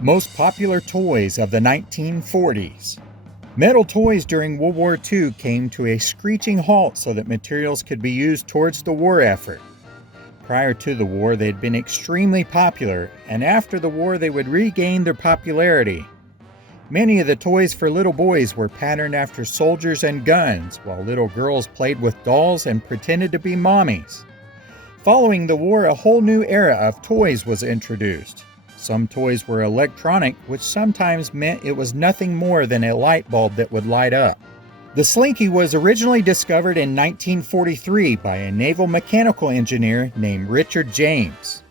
Most popular toys of the 1940s. Metal toys during World War II came to a screeching halt so that materials could be used towards the war effort. Prior to the war, they had been extremely popular, and after the war, they would regain their popularity. Many of the toys for little boys were patterned after soldiers and guns, while little girls played with dolls and pretended to be mommies. Following the war, a whole new era of toys was introduced. Some toys were electronic, which sometimes meant it was nothing more than a light bulb that would light up. The Slinky was originally discovered in 1943 by a naval mechanical engineer named Richard James.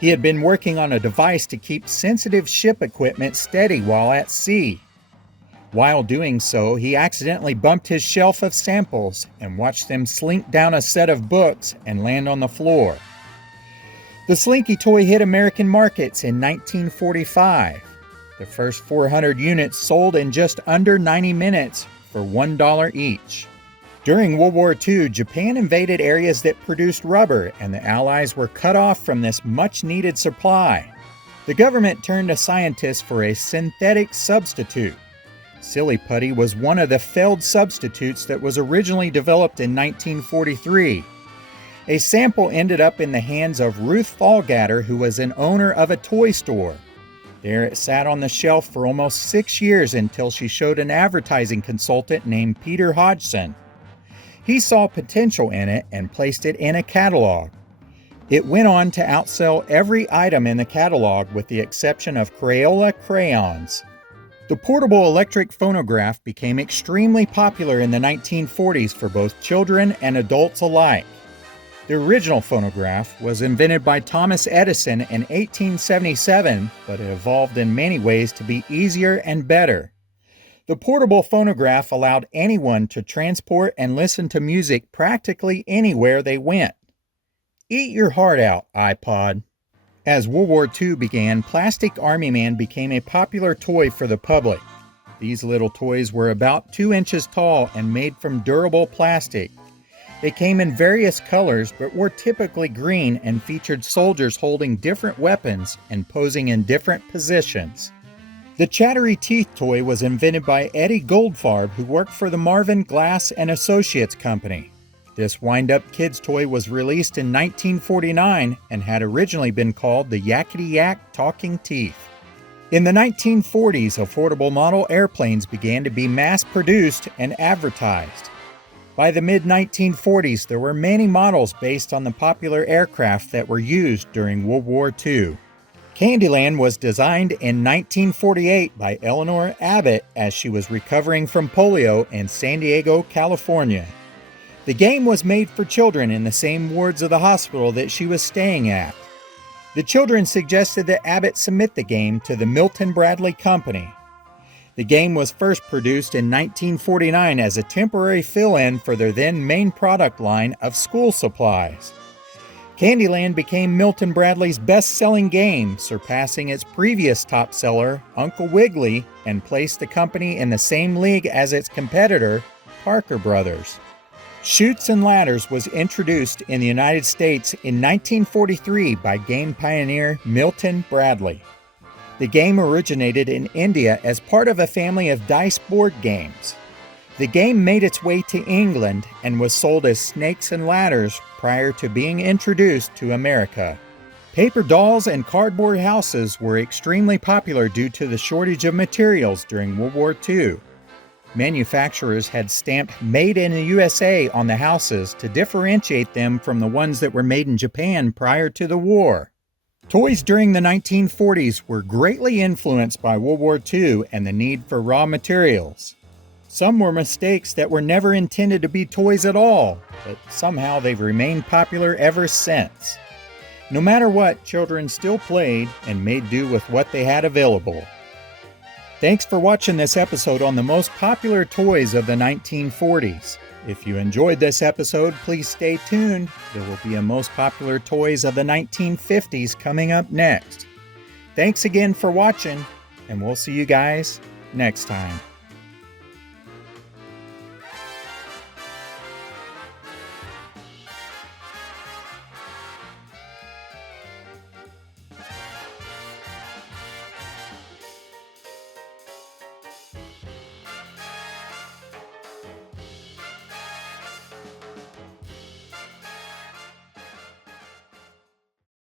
He had been working on a device to keep sensitive ship equipment steady while at sea. While doing so, he accidentally bumped his shelf of samples and watched them slink down a set of books and land on the floor. The Slinky toy hit American markets in 1945. The first 400 units sold in just under 90 minutes for $1 each. During World War II, Japan invaded areas that produced rubber, and the Allies were cut off from this much-needed supply. The government turned to scientists for a synthetic substitute. Silly Putty was one of the failed substitutes that was originally developed in 1943. A sample ended up in the hands of Ruth Fallgatter, who was an owner of a toy store. There it sat on the shelf for almost 6 years until she showed an advertising consultant named Peter Hodgson. He saw potential in it and placed it in a catalog. It went on to outsell every item in the catalog with the exception of Crayola crayons. The portable electric phonograph became extremely popular in the 1940s for both children and adults alike. The original phonograph was invented by Thomas Edison in 1877, but it evolved in many ways to be easier and better. The portable phonograph allowed anyone to transport and listen to music practically anywhere they went. Eat your heart out, iPod. As World War II began, Plastic Army Man became a popular toy for the public. These little toys were about 2 inches tall and made from durable plastic. They came in various colors but were typically green and featured soldiers holding different weapons and posing in different positions. The Chattery Teeth toy was invented by Eddie Goldfarb, who worked for the Marvin Glass and Associates Company. This wind-up kids toy was released in 1949 and had originally been called the Yakety Yak Talking Teeth. In the 1940s, affordable model airplanes began to be mass-produced and advertised. By the mid-1940s, there were many models based on the popular aircraft that were used during World War II. Candyland was designed in 1948 by Eleanor Abbott as she was recovering from polio in San Diego, California. The game was made for children in the same wards of the hospital that she was staying at. The children suggested that Abbott submit the game to the Milton Bradley Company. The game was first produced in 1949 as a temporary fill-in for their then main product line of school supplies. Candyland became Milton Bradley's best-selling game, surpassing its previous top seller, Uncle Wiggily, and placed the company in the same league as its competitor, Parker Brothers. Chutes and Ladders was introduced in the United States in 1943 by game pioneer Milton Bradley. The game originated in India as part of a family of dice board games. The game made its way to England and was sold as Snakes and Ladders prior to being introduced to America. Paper dolls and cardboard houses were extremely popular due to the shortage of materials during World War II. Manufacturers had stamped "Made in the USA" on the houses to differentiate them from the ones that were made in Japan prior to the war. Toys during the 1940s were greatly influenced by World War II and the need for raw materials. Some were mistakes that were never intended to be toys at all, but somehow they've remained popular ever since. No matter what, children still played and made do with what they had available. Thanks for watching this episode on the most popular toys of the 1940s. If you enjoyed this episode, please stay tuned. There will be a most popular toys of the 1950s coming up next. Thanks again for watching, and we'll see you guys next time.